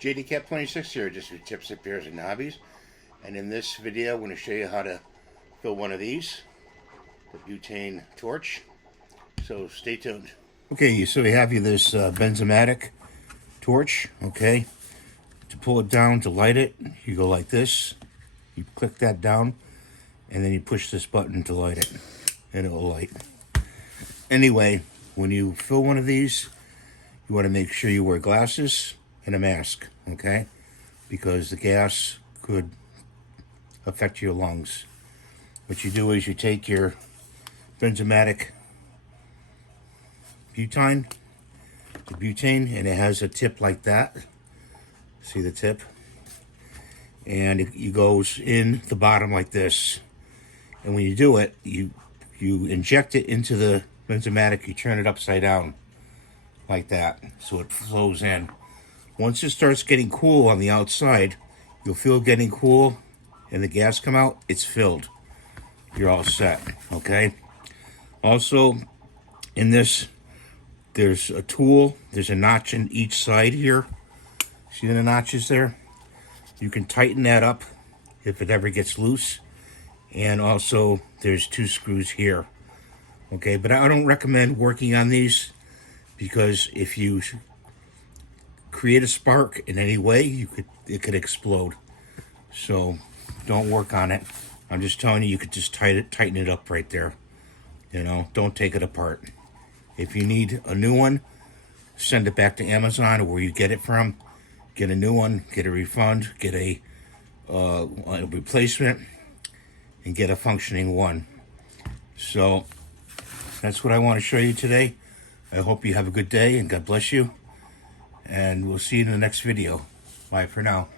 Jdcap26 here, just with tips, repairs, and hobbies. And in this video, I'm going to show you how to fill one of these, the butane torch. So stay tuned. Okay, so we have this Bernzo Matic torch. Okay, to pull it down, to light it, you go like this. You click that down, and then you push this button to light it, and it will light. Anyway, when you fill one of these, you want to make sure you wear glasses and a mask, okay? Because the gas could affect your lungs. What you do is you take your Bernzo Matic butane, and it has a tip like that. See the tip? And it goes in the bottom like this. And when you do it, you inject it into the Bernzo Matic, you turn it upside down like that, so it flows in. Once it starts getting cool on the outside, you'll feel it getting cool, and the gas come out, it's filled. You're all set, okay? Also, in this, there's a tool. There's a notch in each side here. See the notches there? You can tighten that up if it ever gets loose. And also, there's 2 screws here. Okay, but I don't recommend working on these, because if you create a spark in any way, it could explode. So don't work on it. I'm just telling you could just tighten it up right there. You know, don't take it apart. If you need a new one, send it back to Amazon or where you get it from. Get a new one, get a refund, get a replacement, and get a functioning one. So that's what I want to show you today. I hope you have a good day, and God bless you. And we'll see you in the next video. Bye for now.